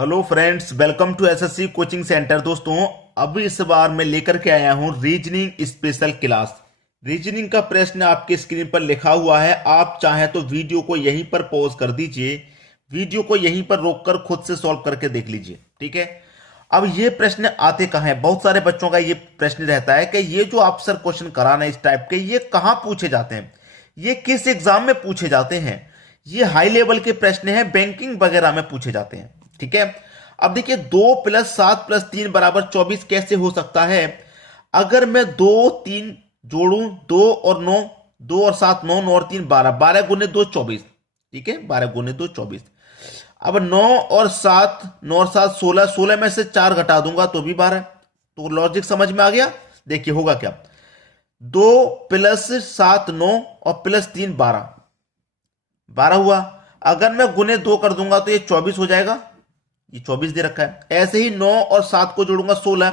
Hello friends, welcome to SSC coaching centre. दोस्तों, अब इस बार मैं लेकर के आया हूं रीजनिंग स्पेशल क्लास। रीजनिंग का प्रश्न आपके स्क्रीन पर लिखा हुआ है। आप चाहें तो वीडियो को यहीं पर पॉज कर दीजिए, वीडियो को यहीं पर रोककर खुद से सॉल्व करके देख लीजिए। ठीक है। अब ये प्रश्न आते कहाँ हैं? बहुत सारे बच्चों का ये प्रश्न रहता है कि ये जो आप सर क्वेश्चन कराना इस टाइप के, ये कहाँ पूछे जाते हैं, ये किस एग्जाम में पूछे जाते हैं। ये हाई लेवल के प्रश्न हैं, बैंकिंग वगैरह में पूछे जाते हैं। ठीक है। अब देखिए, 2+7+3 = 24 कैसे हो सकता है? अगर मैं 2 3 जोड़ूं, 2 और 9, 2 और 7 9, 9 और 3 12, 12 × 2 = 24। ठीक है, 12 × 2 = 24। अब 9 और 7, 9 और 7 16, 16 में से 4 घटा दूंगा तो भी 12। तो लॉजिक समझ में आ गया। देखिए होगा क्या, 2+7 9 और +3 12, 12 हुआ। अगर मैं गुने 2 कर दूंगा तो ये 24 हो जाएगा। ये 24 दे रखा है। ऐसे ही 9 और 7 को जोड़ूंगा 16,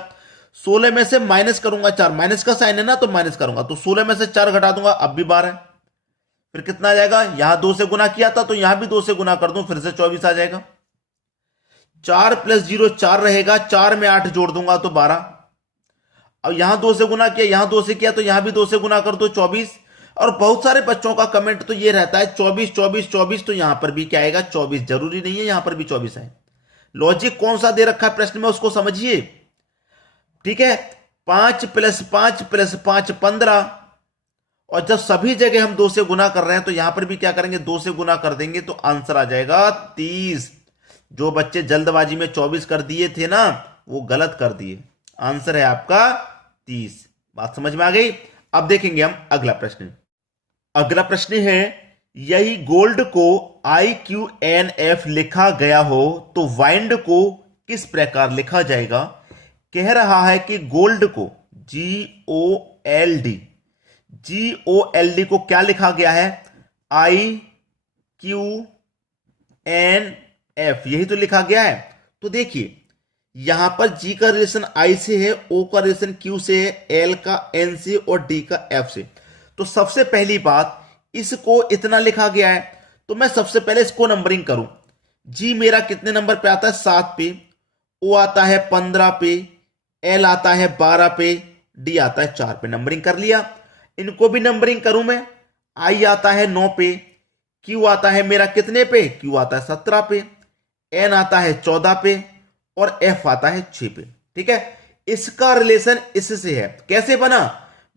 16 में से माइनस करूंगा 4, माइनस का साइन है ना तो माइनस करूंगा, तो 16 में से 4 घटा दूंगा, अब भी 12। फिर कितना आ जाएगा? यहां 2 से गुना किया था तो यहां भी 2 से गुना कर दूं, फिर से 24 आ जाएगा। 4+0 4 रहेगा, 4 में 8 जोड़ दूंगा तो 12। अब यहां 2 से गुना किया, यहां 2 से किया तो यहां भी 2 से गुना कर दो, 24। और बहुत सारे बच्चों का कमेंट तो ये रहता है 24 24 24, तो यहां पर भी क्या आएगा? 24। जरूरी नहीं है यहां पर भी 24 है। लॉजिक कौन सा दे रखा है प्रश्न में उसको समझिए। ठीक है। 5+5+5 15, और जब सभी जगह हम 2 से गुना कर रहे हैं तो यहां पर भी क्या करेंगे? 2 से गुना कर देंगे तो आंसर आ जाएगा 30। जो बच्चे जल्दबाजी में 24 कर दिए थे ना, वो गलत कर दिए। आंसर है आपका 30। बात समझ में आ गई। अब देखेंगे हम अगला प्रश्न। अगला प्रश्न है, यही गोल्ड को IQNF लिखा गया हो तो वाइंड को किस प्रकार लिखा जाएगा? कह रहा है कि गोल्ड को GOLD, GOLD को क्या लिखा गया है? IQNF, यही तो लिखा गया है। तो देखिए, यहां पर G का रिलेशन I से है, O का रिलेशन Q से है, L का N से और D का F से। तो सबसे पहली बात, इसको इतना लिखा गया है तो मैं सबसे पहले इसको नंबरिंग करूं। जी मेरा कितने नंबर पे आता है? 7 पे। ओ आता है 15 पे, एल आता है 12 पे, डी आता है 4 पे। नंबरिंग कर लिया। इनको भी नंबरिंग करूं मैं। आई आता है 9 पे, क्यू आता है मेरा कितने पे? क्यू आता है 17 पे, एन आता है 14 पे और एफ आता है 6 पे। ठीक है। इसका रिलेशन इससे है। कैसे बना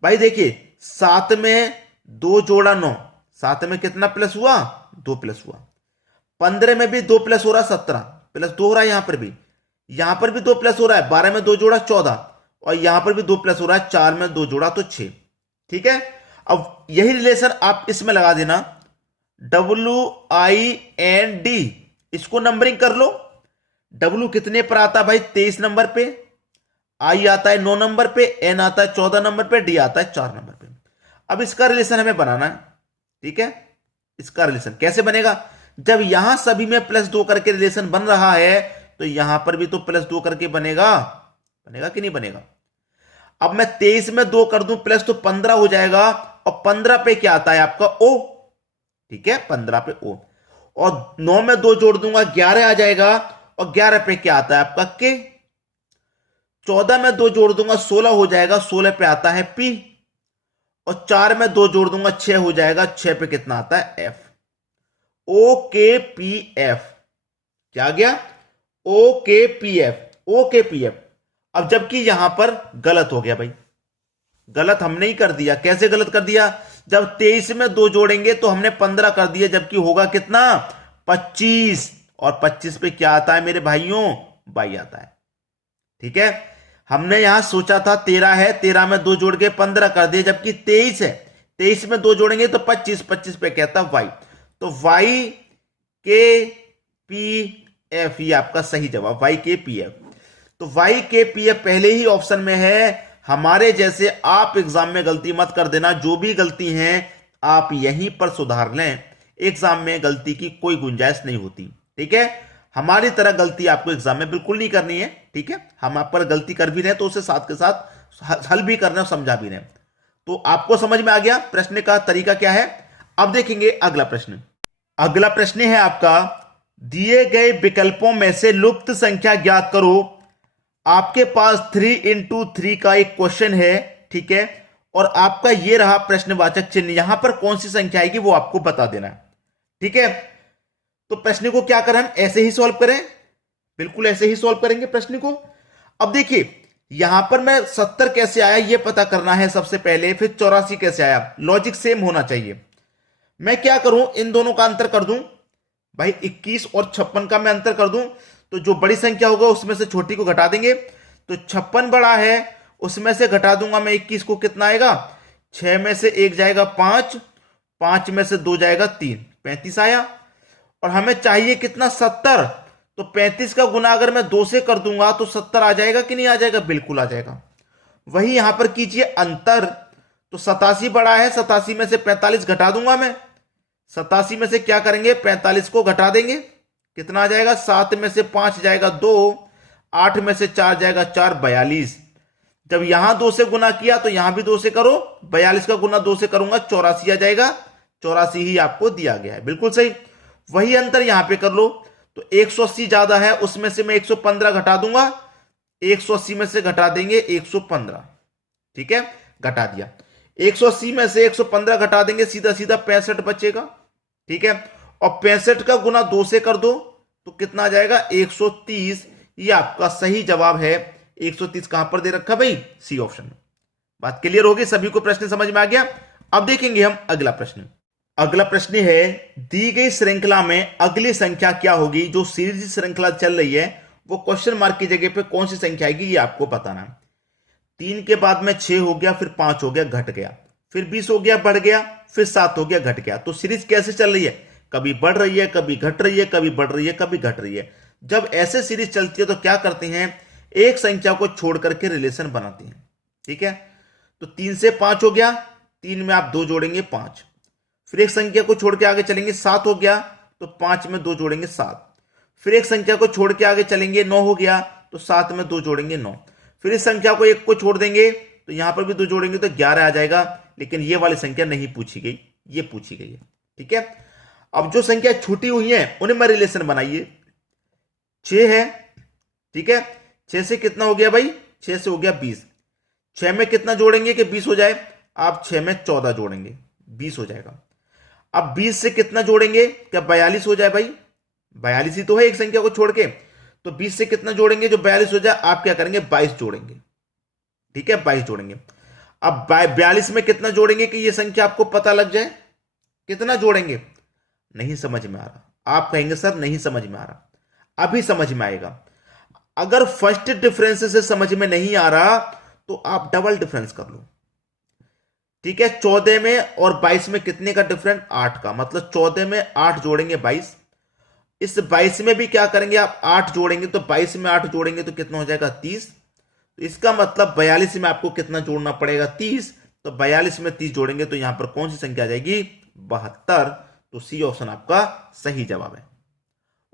भाई? देखिए, 7 में 2 जोड़ा 9, 7 में कितना प्लस हुआ? 2 प्लस हुआ। 15 में भी 2 प्लस हो रहा, 17 प्लस 2 हो रहा है। यहां पर भी 2 प्लस हो रहा है, 12 में 2 जोड़ा 14, और यहां पर भी 2 प्लस हो रहा है, 4 में 2 जोड़ा तो 6। ठीक है। अब यही रिलेशन आप इसमें लगा देना, WIND, इसको नंबरिंग कर लो। W कितने पर आता है भाई? 23 नंबर पे। I आता है 9 नंबर पे, N आता है 14 नंबर पे, D आता है 4 नंबर पे। अब इसका रिलेशन हमें बनाना है। ठीक है। इसका रिलेशन कैसे बनेगा? जब यहां सभी में +2 करके रिलेशन बन रहा है तो यहां पर भी तो +2 करके बनेगा। बनेगा कि नहीं बनेगा? अब मैं 23 में 2 कर दूं प्लस तो 15 हो जाएगा, और 15 पे क्या आता है आपका? O। ठीक है, 15 पे O। और 9 में 2 जोड़ दूंगा, 11 आ जाएगा, और 11 पे क्या आता है आपका? K। 14 में 2 जोड़ दूंगा, 16 हो जाएगा, 16 पे आता है P। और 4 में 2 जोड़ दूंगा, 6 हो जाएगा, 6 पे कितना आता है? F। OKPF क्या आ गया? OKPF, OKPF। अब जबकि यहां पर गलत हो गया भाई, गलत हमने ही कर दिया। कैसे गलत कर दिया? जब 23 में 2 जोड़ेंगे तो हमने 15 कर दिया, जबकि होगा कितना? 25। और 25 पे क्या आता है मेरे भाइयों? 22 आता है। ठीक है। हमने यहां सोचा था 13 है, 13 में 2 जोड़ के 15 कर दिए, जबकि 23 है, 23 में 2 जोड़ेंगे तो 25, 25 पे कहता वाई। तो YKPF, ये आपका सही जवाब, YKPF। तो YKPF पहले ही ऑप्शन में है। हमारे जैसे आप एग्जाम में गलती मत कर देना। जो भी गलती है आप यहीं पर सुधार लें। एग्जाम में गलती की कोई गुंजाइश नहीं होती। ठीक है। हमारी तरह गलती आपको एग्जाम में बिल्कुल नहीं करनी है। ठीक है। हम आप पर गलती कर भी रहे हैं तो उसे साथ के साथ हल भी करना, समझा भी रहे हैं। तो आपको समझ में आ गया प्रश्न का तरीका क्या है। अब देखेंगे अगला प्रश्न। अगला प्रश्न है आपका, दिए गए विकल्पों में से लुप्त संख्या ज्ञात करो। आपके पास 3 into 3 का एक क्वेश्चन है, ठीक है, और आपका ये रहा प्रश्नवाचक चिन्ह। यहां पर कौन सी संख्या आएगी वो आपको बता देना है, ठीक है। तो प्रश्न को क्या करें, हम ऐसे ही सॉल्व करें, बिल्कुल ऐसे ही सॉल्व करेंगे प्रश्न को। अब देखिए यहां पर मैं 70 कैसे आया ये पता करना है सबसे पहले, फिर 84 कैसे आया, लॉजिक सेम होना चाहिए। मैं क्या करूं, इन दोनों का अंतर कर दूं भाई, 21 और 56 का मैं अंतर कर दूं, तो जो बड़ी संख्या होगा उसमें से छोटी को घटा देंगे। तो 56 बड़ा है, उसमें से घटा दूंगा मैं 21 को, कितना आएगा, 6 में से 1 जाएगा 5, 5 में से 2 जाएगा 3, 35 आया। और हमें चाहिए कितना, 70। तो 35 का गुना अगर मैं 2 से कर दूंगा तो 70 आ जाएगा कि नहीं आ जाएगा, बिल्कुल आ जाएगा। वही यहां पर कीजिए अंतर, तो 87 बड़ा है, 87 में से 45 घटा दूंगा मैं। 87 में से क्या करेंगे, 45 को घटा देंगे, कितना आ जाएगा, 7 में से 5 जाएगा 2, 8 में से 4 जाएगा 4, 42। जब यहां 2 से गुना किया तो यहां भी 2 से करो, 42 का गुना 2 से करूंगा 84 आ जाएगा, 84 ही आपको दिया गया है, बिल्कुल सही। वही अंतर यहां पे कर लो, तो 180 ज्यादा है, उसमें से मैं 115 घटा दूंगा, 180 में से घटा देंगे 115, ठीक है, घटा दिया। 180 में से 115 घटा देंगे, सीधा सीधा 65 बचेगा, ठीक है। और 65 का गुना 2 से कर दो तो कितना आ जाएगा, 130। ये आपका सही जवाब है। 130 कहां पर दे रखा भाई, सी ऑप्शन में। बात क्लियर होगी, सभी को प्रश्न समझ में आ गया। अब देखेंगे हम अगला प्रश्न। अगला प्रश्न है, दी गई श्रृंखला में अगली संख्या क्या होगी। जो सीरीज श्रृंखला चल रही है वो क्वेश्चन मार्क की जगह पे कौन सी संख्या आएगी ये आपको बताना है। 3 के बाद में 6 हो गया, फिर 5 हो गया, घट गया, फिर 20 हो गया, बढ़ गया, फिर 7 हो गया, घट गया। तो सीरीज कैसे चल रही है, कभी बढ़ रही है, कभी घट रही है, कभी बढ़ रही है, कभी घट रही है। जब ऐसे सीरीज चलती है तो क्या करते हैं, एक संख्या को छोड़ करके रिलेशन बनाते हैं, ठीक है। तो 3 से 5 हो गया, 3 में आप 2 जोड़ेंगे 5, फिर एक संख्या को छोड़ के आगे चलेंगे, 7 हो गया, तो 5 में 2 जोड़ेंगे 7, फिर एक संख्या को छोड़ के आगे चलेंगे, 9 हो गया, तो 7 में 2 जोड़ेंगे 9, फिर इस संख्या को एक को छोड़ देंगे तो यहां पर भी 2 जोड़ेंगे तो 11 आ जाएगा। लेकिन ये वाली संख्या नहीं पूछी गई, ये पूछी गई है, ठीक है। अब जो संख्या छूटी हुई है उन्हें मैं रिलेशन बनाइए। 6 है, ठीक है, 6 से कितना हो गया भाई, 6 से हो गया 20, 6 में कितना जोड़ेंगे कि 20 हो जाए, आप 6 में 14 जोड़ेंगे, 20 हो जाएगा। अब 20 से कितना जोड़ेंगे, क्या 42 हो जाए भाई, 42 ही तो है एक संख्या को छोड़ के। तो 20 से कितना जोड़ेंगे जो 42 हो जाए, आप क्या करेंगे, 22 जोड़ेंगे, ठीक है, 22 जोड़ेंगे। अब 42 में कितना जोड़ेंगे कि ये संख्या आपको पता लग जाए, कितना जोड़ेंगे, नहीं समझ में आ रहा, आप कहेंगे सर नहीं समझ में आ रहा, अभी समझ में आएगा। अगर फर्स्ट डिफरेंस से समझ में नहीं आ रहा तो आप डबल डिफरेंस कर लो, ठीक है। 14 में और 22 में कितने का डिफरेंस, 8 का, मतलब 14 में 8 जोड़ेंगे 22, इस 22 में भी क्या करेंगे आप 8 जोड़ेंगे, तो 22 में 8 जोड़ेंगे तो कितना हो जाएगा 30। तो इसका मतलब 42 में आपको कितना जोड़ना पड़ेगा, 30। तो 42 में 30 जोड़ेंगे तो यहां पर कौन सी संख्या आ जाएगी, 72। तो सी ऑप्शन आपका सही जवाब है।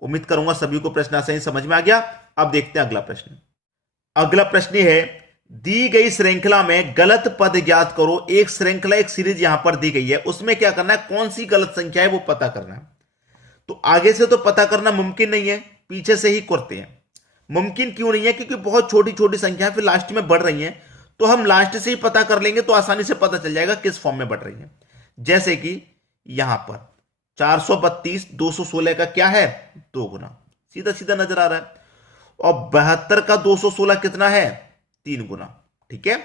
उम्मीद करूंगा सभी को प्रश्न आसानी समझ में आ गया। अब देखते हैं अगला प्रश्न। अगला प्रश्न है, दी गई श्रृंखला में गलत पद ज्ञात करो। एक श्रृंखला, एक सीरीज यहां पर दी गई है, उसमें क्या करना है, कौन सी गलत संख्या है वो पता करना है। तो आगे से तो पता करना मुमकिन नहीं है, पीछे से ही करते हैं। मुमकिन क्यों नहीं है, क्योंकि बहुत छोटी छोटी संख्या फिर लास्ट में बढ़ रही हैं, तो हम लास्ट से ही पता कर लेंगे तो आसानी से पता चल जाएगा किस फॉर्म में बढ़ रही है। जैसे कि यहां पर 432 216 का क्या है, 2 गुना, सीधा सीधा नजर आ रहा है। और 72 का 216 कितना है, 3 गुना, ठीक है।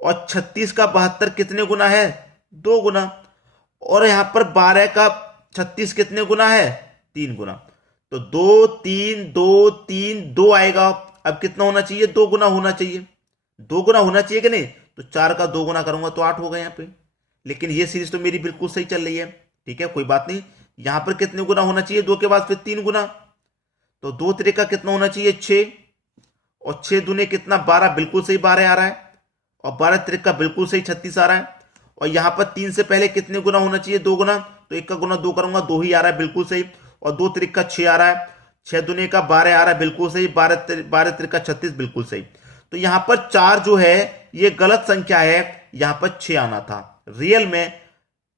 और 36 का 72 कितने गुना है, 2 गुना। और यहां पर 12 का 36 कितने गुना है, 3 गुना। तो 2 3 2 3 2 आएगा। अब कितना होना चाहिए, 2 गुना होना चाहिए, 2 गुना होना चाहिए कि नहीं। तो 4 का 2 गुना करूंगा तो 8 होगा यहां पे। लेकिन ये सीरीज तो मेरी बिल्कुल सही चल रही है, ठीक है, कोई बात नहीं। यहां पर कितने गुना होना चाहिए, 2 के बाद फिर 3 गुना। तो 2 त्रिका कितना होना चाहिए, 6, और 6 दूने कितना, 12, बिल्कुल सही 12 आ रहा है। और 12 त्रिका बिल्कुल सही 36 आ रहा है। और यहां पर 3 से पहले कितने गुना होना चाहिए, 2 गुना। तो 1 का गुना 2 करूंगा, 2 ही आ रहा है, बिल्कुल सही। और 2 त्रिका 6 आ रहा है, 6 दूने का 12 आ रहा है, बिल्कुल सही। 12 त्रिका 36, बिल्कुल सही। तो यहां पर 4 जो है ये गलत संख्या है, यहां पर 6 आना था रियल में,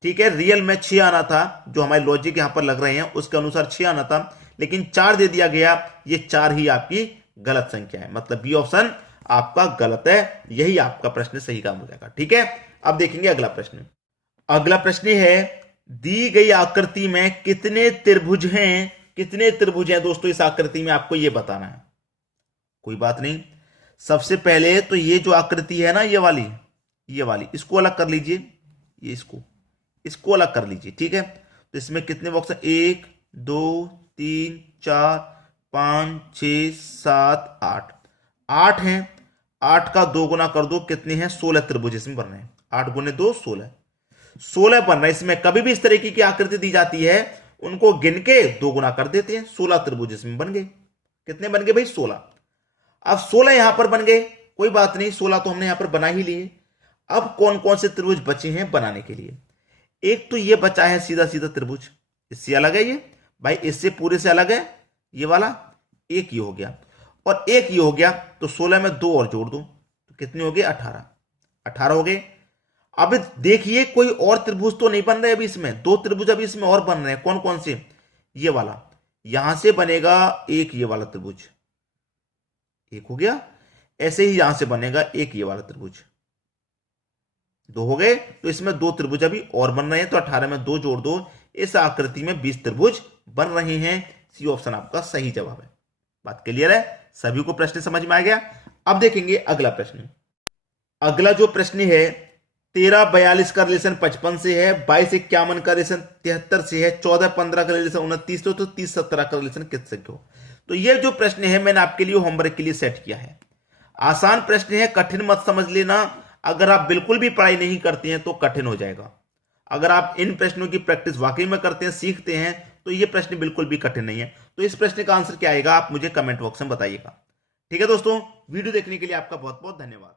ठीक है, रियल में 6 आना था। जो हमारे लॉजिक यहां पर लग रहे हैं उसके अनुसार 6 आना था, लेकिन 4 दे दिया गया, ये 4 ही आपकी गलत संख्या है, मतलब बी ऑप्शन आपका गलत है। यही आपका प्रश्न सही काम हो जाएगा। ठीक है, अब देखेंगे अगला प्रश्न। अगला प्रश्न है, दी गई आकृति में कितने त्रिभुज हैं? कितने त्रिभुज हैं दोस्तों इस आकृति में, आपको यह बताना है। कोई बात नहीं, सबसे पहले तो ये जो आकृति है ना, ये वाली इसको अलग कर लीजिए, ये इसको अलग कर लीजिए। ठीक है, तो इसमें कितने बॉक्स हैं? 1 2 3 4 5 6 7 8, 8 हैं। 8 का 2 गुना कर दो, कितने हैं? 16 त्रिभुज इसमें बन रहे हैं। 8 गुने 2 16 बन रहा है। इसमें कभी भी इस तरीके की आकृति दी जाती है, उनको गिन के 2 गुना कर देते हैं। 16 त्रिभुज इसमें बन गए। कितने बन गए भाई? 16। अब 16 यहां पर बन गए, कोई बात नहीं, 16 तो हमने यहां पर बना ही लिए। अब कौन कौन से त्रिभुज बचे हैं बनाने के लिए? एक तो ये बचा है सीधा सीधा त्रिभुज, इससे अलग है ये भाई, इससे पूरे से अलग है ये वाला, एक ये हो गया और एक ये हो गया। तो 16 में 2 और जोड़ दो तो कितने हो गए? 18 हो गए। अब देखिए कोई और त्रिभुज तो नहीं बन रहे अभी इसमें, 2 त्रिभुज अभी इसमें और बन रहे हैं। कौन कौन से? ये वाला, यहां से बनेगा एक ये वाला त्रिभुज, एक हो गया। ऐसे ही यहां से बनेगा एक ये वाला त्रिभुज, 2 हो गए। तो इसमें 2 त्रिभुज अभी और बन रहे हैं, तो 18 में 2 जोड़ दो, इस आकृति में 20 त्रिभुज बन रहे हैं। सी ऑप्शन आपका सही जवाब है। बात क्लियर है? सभी को प्रश्न समझ में आ गया? अब देखेंगे अगला प्रश्न। अगला जो प्रश्न है, 13-42 का रिलेशन 55 से है, 22-51 का रिलेशन 73 से है, 14-15 का रिलेशन 29 से, तो 30-17 का रिलेशन किससे हो? तो ये जो प्रश्न है मैंने आपके लिए होमवर्क के लिए सेट किया है। आसान प्रश्न है, कठिन मत समझ लेना। अगर आप बिल्कुल भी पढ़ाई नहीं करते हैं तो कठिन हो जाएगा। अगर आप इन प्रश्नों की प्रैक्टिस वाकई में करते हैं, सीखते हैं, तो ये प्रश्न बिल्कुल भी कठिन नहीं है। तो इस प्रश्न का आंसर क्या आएगा आप मुझे कमेंट बॉक्स में बताइएगा। ठीक है दोस्तों, वीडियो देखने के लिए आपका बहुत बहुत धन्यवाद।